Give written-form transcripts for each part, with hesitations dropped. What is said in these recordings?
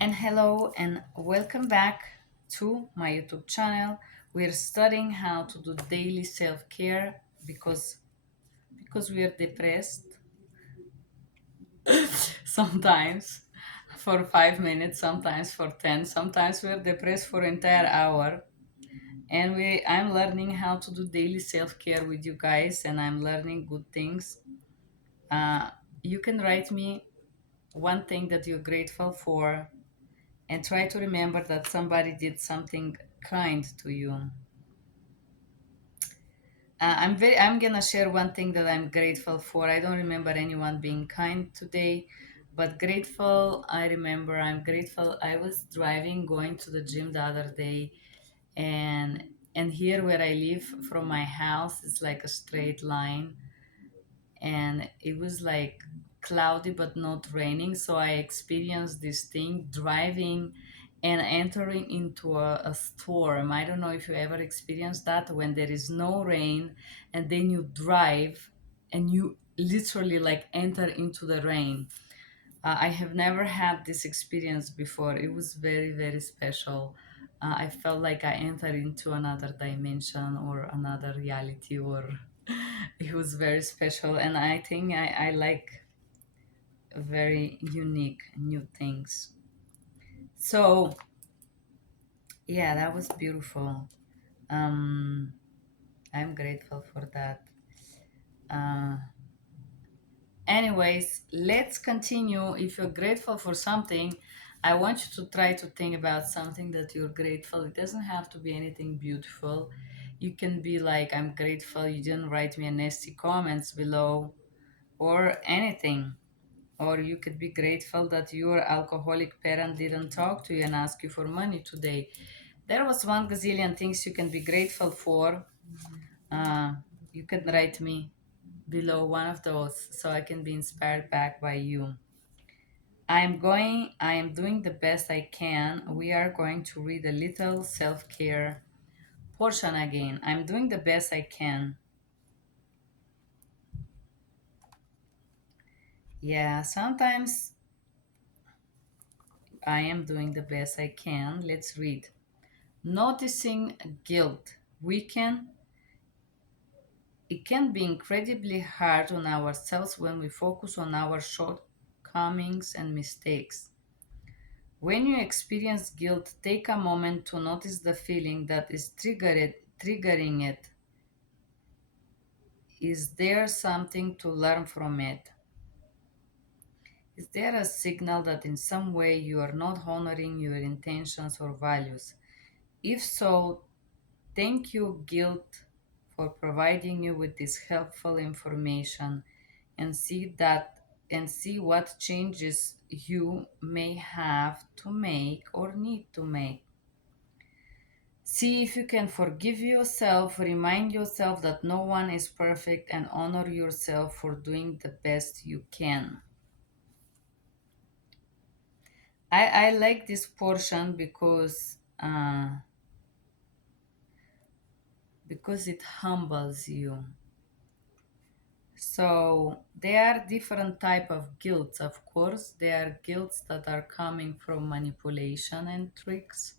And hello and welcome back to my YouTube channel. We're studying how to do daily self-care because we are depressed sometimes for 5 minutes, sometimes for 10, sometimes we're depressed for entire hour. And I'm learning how to do daily self-care with you guys and I'm learning good things. Uh, you can write me one thing that you're grateful for and try to remember that somebody did something kind to you. I'm gonna share one thing that I'm grateful for. I don't remember anyone being kind today, but grateful. I remember I'm grateful. I was driving going to the gym the other day, and here where I live from my house is like a straight line, and it was like cloudy but not raining. So I experienced this thing driving and entering into a storm. I don't know if you ever experienced that when there is no rain and then you drive and you literally like enter into the rain. I have never had this experience before. It was very, very special. I felt like I entered into another dimension or another reality, or it was very special. And I think I like very unique new things. So, yeah, that was beautiful. Um, I'm grateful for that. Uh, Anyways, let's continue. If you're grateful for something, I want you to try to think about something that you're grateful. It doesn't have to be anything beautiful. You can be like, I'm grateful you didn't write me a nasty comments below or anything. Or you could be grateful that your alcoholic parent didn't talk to you and ask you for money today. There was one gazillion things you can be grateful for. Uh, you can write me below one of those so I can be inspired back by you. I am doing the best I can. We are going to read a little self care portion again. I'm doing the best I can. Yeah, sometimes I am doing the best I can. Let's read. Noticing guilt. We can It can be incredibly hard on ourselves when we focus on our shortcomings and mistakes. When you experience guilt, take a moment to notice the feeling that is triggering it. Is there something to learn from it? Is there a signal that in some way you are not honoring your intentions or values? If so, thank you, guilt, for providing you with this helpful information and see what changes you may have to make or need to make. See if you can forgive yourself, remind yourself that no one is perfect, and honor yourself for doing the best you can. I like this portion because it humbles you. So there are different type of guilts. Of course, there are guilts that are coming from manipulation and tricks,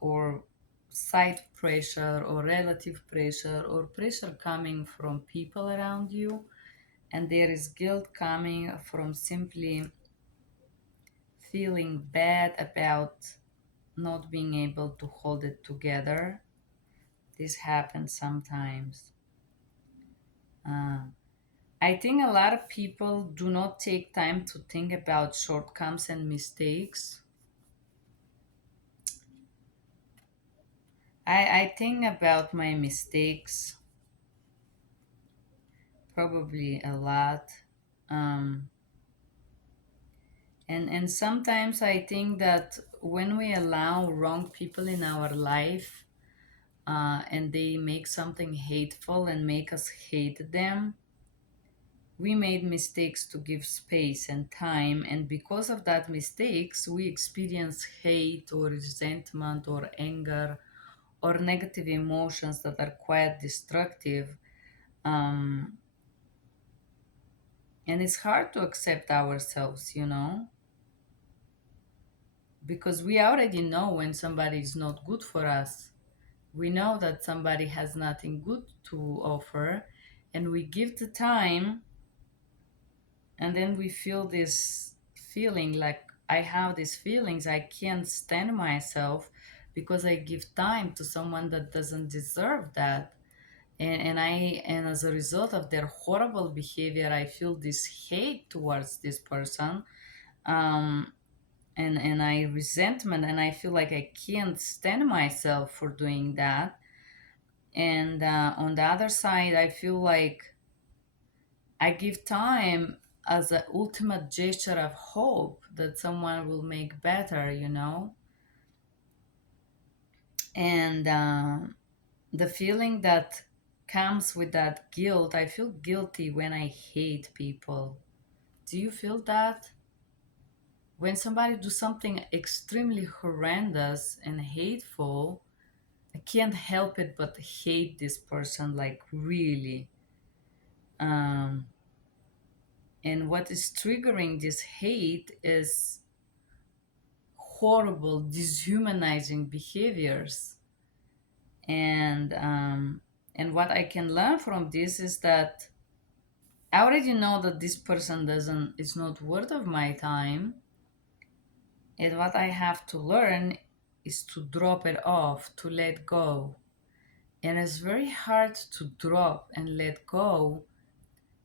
or side pressure or relative pressure or pressure coming from people around you, and there is guilt coming from simply feeling bad about not being able to hold it together. This happens sometimes. uh, I think a lot of people do not take time to think about shortcomings and mistakes. I think about my mistakes probably a lot. Um, and sometimes I think that when we allow wrong people in our life, and they make something hateful and make us hate them, we made mistakes to give space and time, and because of that mistakes we experience hate or resentment or anger or negative emotions that are quite destructive. um, and it's hard to accept ourselves. because we already know when somebody is not good for us. We know that somebody has nothing good to offer, and we give the time, and then we feel this feeling like I have these feelings, I can't stand myself because I give time to someone that doesn't deserve that. And as a result of their horrible behavior, I feel this hate towards this person. um, and I resentment, and I feel like I can't stand myself for doing that. And on the other side, I feel like I give time as an ultimate gesture of hope that someone will make better, and the feeling that comes with that guilt, I feel guilty when I hate people. Do you feel that? When somebody do something extremely horrendous and hateful, I can't help it but hate this person, like really. Um, and what is triggering this hate is horrible, dehumanizing behaviors. And what I can learn from this is that I already know that this person doesn't is not worth of my time. And what I have to learn is to drop it off, to let go. And it's very hard to drop and let go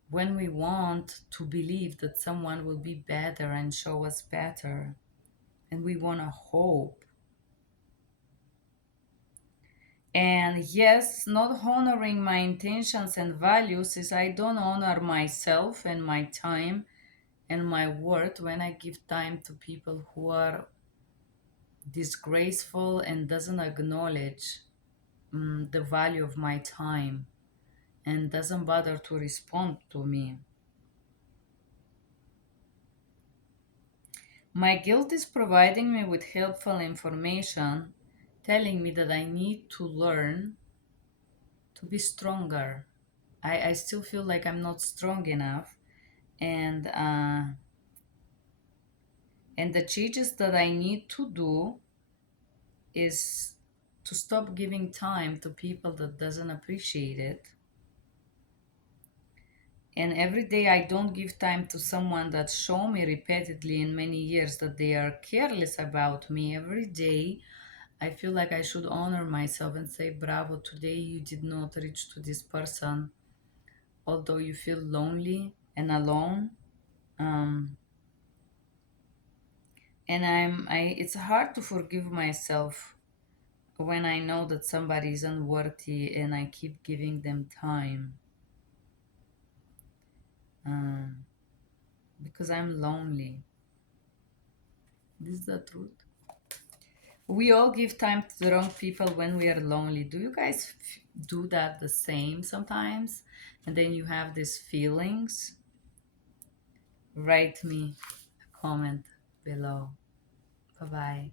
when we want to believe that someone will be better and show us better. And we want to hope. And yes, not honoring my intentions and values is I don't honor myself and my time and my worth when I give time to people who are disgraceful and doesn't acknowledge the value of my time and doesn't bother to respond to me. My guilt is providing me with helpful information, telling me that I need to learn to be stronger. I still feel like I'm not strong enough, and the changes that I need to do is to stop giving time to people that doesn't appreciate it. And every day I don't give time to someone that show me repeatedly in many years that they are careless about me. Every day I feel like I should honor myself and say, bravo, today you did not reach to this person, although you feel lonely and alone. Um, and it's hard to forgive myself when I know that somebody is unworthy and I keep giving them time, um, because I'm lonely. This is the truth. We all give time to the wrong people when we are lonely. Do you guys do that the same sometimes? And then you have these feelings? Write me a comment below. Bye bye.